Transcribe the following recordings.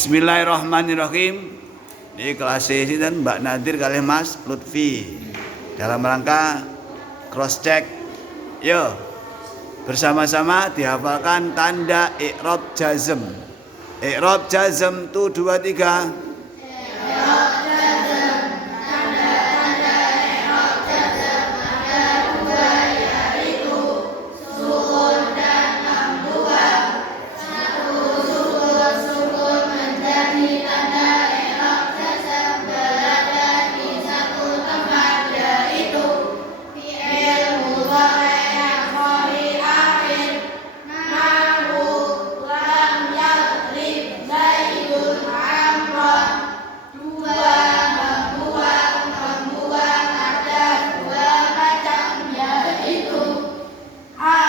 Bismillahirrahmanirrahim. Ini kelas sinten Mbak Nadir kali Mas Lutfi. Dalam rangka cross check. Yo. Bersama-sama dihafalkan tanda i'rab jazm. I'rab jazm tu 2 3. I'rab jazm, tanda-tanda i'rab jazm ada 2, yaitu sukun dan membuang. Satu sukun menjadi tanda i'rab jazm berada di satu tempat, yaitu fi'il mudhari' yang sahih akhir. Nahu lam yadrib Zaidun Amron. Dua membuang ada 2 macam, yaitu a.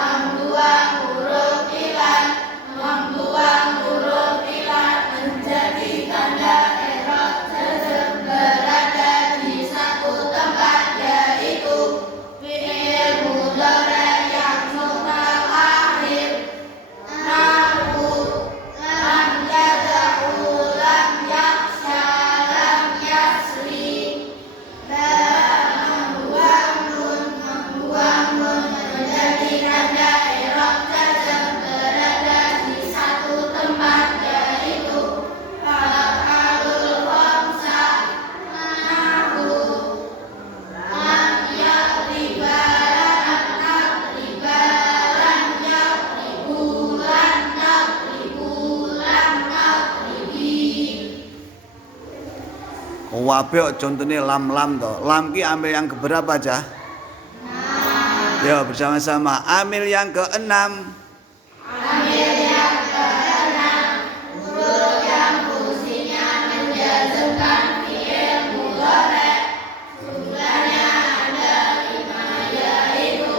Membuang huruf ilat. Membuang huruf ilat menjadi tanda i'rab jazm berada di satu tempat, yaitu fi'il mudhari' yang mu'tal akhir. Nahu lam yad'u lam yakhsha lam yasri. Membuang nun menjadi tanda i'rab jazm berada di satu tempat, yaitu af'alul khamsah. Nahu lam yadriba lam nadriba lam yadribu lam nadribu lam nadribi. Wabe contohnya lam toh. Lam ki ambil yang keberapa aja? Ya bersama-sama. Ambil yang ke-6. Ambil yang ke-6, huruf yang fungsinya menjazmkan fi'il mudhari'. Jumlahnya ada 5, yaitu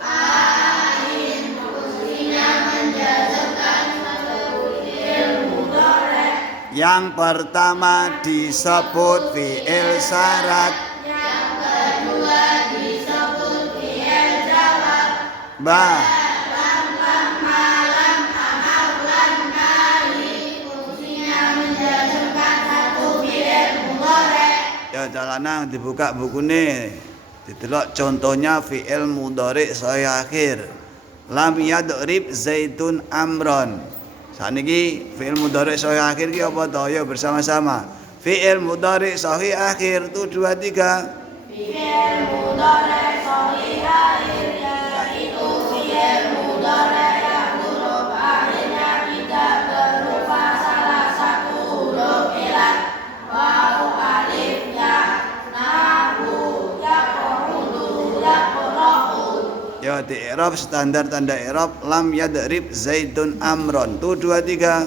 ain, fungsinya menjazmkan satu fi'il mudhari'. Yang pertama disebut fi'il syarat. Yang kedua disebut fi'il jawab. Ba. Lam malam amal lan nahi, fungsinya menjazmkan satu fi'il mudhari'. Ya jalanan dibuka bukunya. Didelok contohnya fi'il mudhari' sahih akhir. Lam yadrib Zaidun Amron. Saniki fi'il mudhari' sahih akhir ki apa to? Ya bersama-sama. Fi'il mudhari' sahih akhir tu 2 3. Fi'il mudhari' sahih akhir, yaitu fi'il mudhari' yang huruf akhirnya tidak berupa salah satu huruf ilat. Waw, alif, ya. Nahu yaq'udu yaqra'u. Ya di i'rab standar tanda i'rab lam yadrib Zaidun Amron tu 2 3.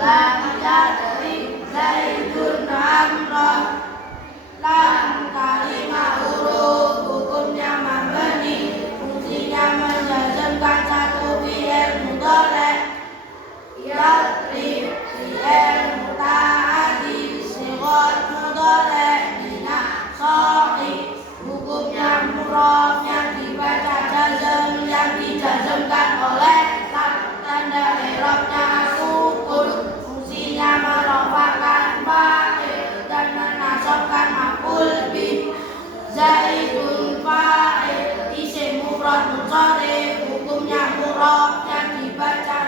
Lam yadrib Zaidun Amron. Lam kalimah huruf hukumnya mabni, fungsinya menjazmkan satu fi'il mudhari'. Yadrib fi'il muta'addi, sighah mudhari' bina sahih, hukumnya mudhaf yang dibaca jazm yang dijazmkan oleh lam, tanda i'rabnya sukun, fungsinya merofakkan fa'il dan menasabkan maf'ul bih. Zaidun fa'il, isim mufrad munsharif, hukumnya mudhaf yang dibaca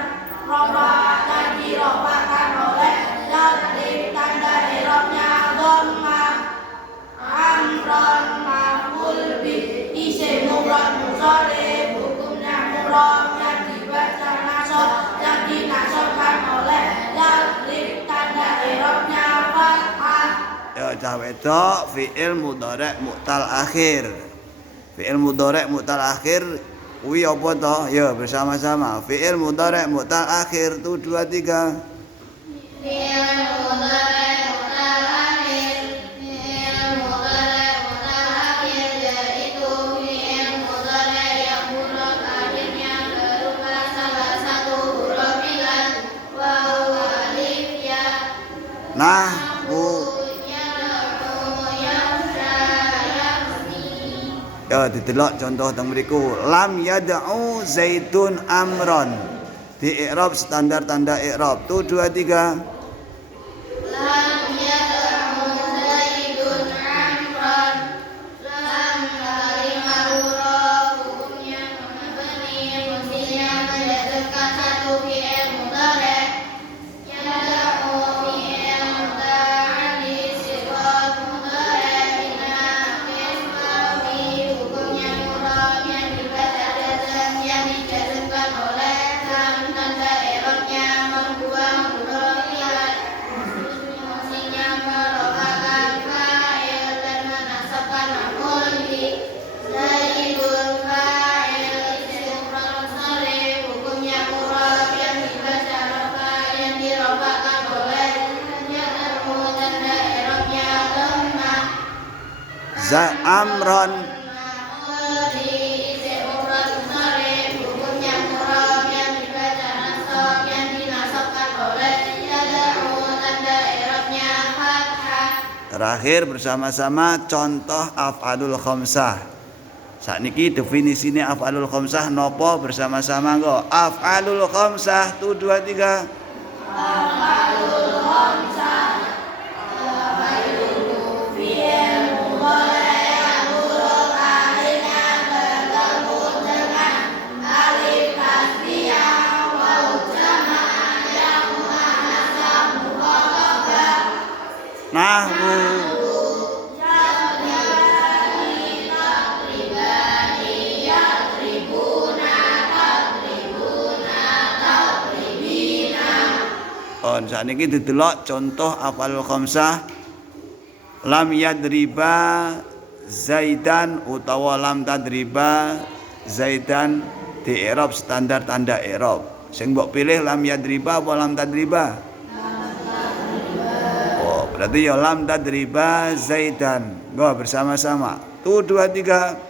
rofa dan dirofakkan oleh yadrib, tanda i'rabnya dhammah. Amron maf'ul bih, isim mufrad munsharif, hukumnya mudhaf yang dibaca nasab yang dinasabkan oleh yadrib, tanda i'rabnya fathah. Ya cah wedok fi'il mudhari' mu'tal akhir. Fi'il mudhari' mu'tal akhir kuwi apa to? Ya bersama-sama. Fi'il mudhari' mu'tal akhir tu 2 3. Fi'il mudhari' mu'tal akhir. Fi'il mudhari' mu'tal akhir, yaitu fi'il mudhari' yang huruf akhirnya berupa salah satu huruf ilat. Waw, alif, ya. Nahwu. Ya didelok contoh teng mriku lam yad'u Zaidun Amron. Di i'rab standar tanda i'rab. Tuh 2 3. Lam yad'u Zaidun Amran. Lam kalimah huruf hukumnya mabni, fungsinya menjadikan satu fi'il mudhari'. Yad'u fi'il muta'addi sifat mudhari' bina ismi, hukumnya murab yang dibaca jazm yang dijazmkan oleh lam, tanda i'rabnya membuang huruf ilat. Fungsinya merupakan fa'il dan menasabkan maf'ul bih. Zaidun fa'il isim mufrad munsharif, hukumnya murab yang dibaca rafa yang dirafa'kan oleh ya'u, tanda i'rabnya dhammah. Amron. Maf'ul bih isim mufrad munsharif, hukumnya murab yang dibaca nasab yang dinasabkan oleh yad'u, tanda i'rabnya fathah. Terakhir bersama-sama contoh af'alul khamsah. Sakniki definisine af'alul khamsah nopo bersama-sama kok. Af'alul khamsah tuh 2 3. Nahwu. Sakniki didelok contoh af'alul khamsah. Lam yadriba Zaidan utawa lam tadriba Zaidan di i'rab standar tanda i'rab. Sing mbok pilih lam yadriba apa lam tadriba? Oh, berarti ya lam tadriba Zaidan. Go bersama-sama. Tuh 2 3.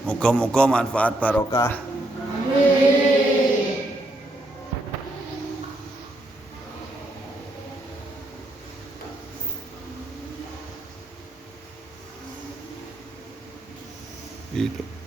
Muga-muga manfaat barokah. Itu.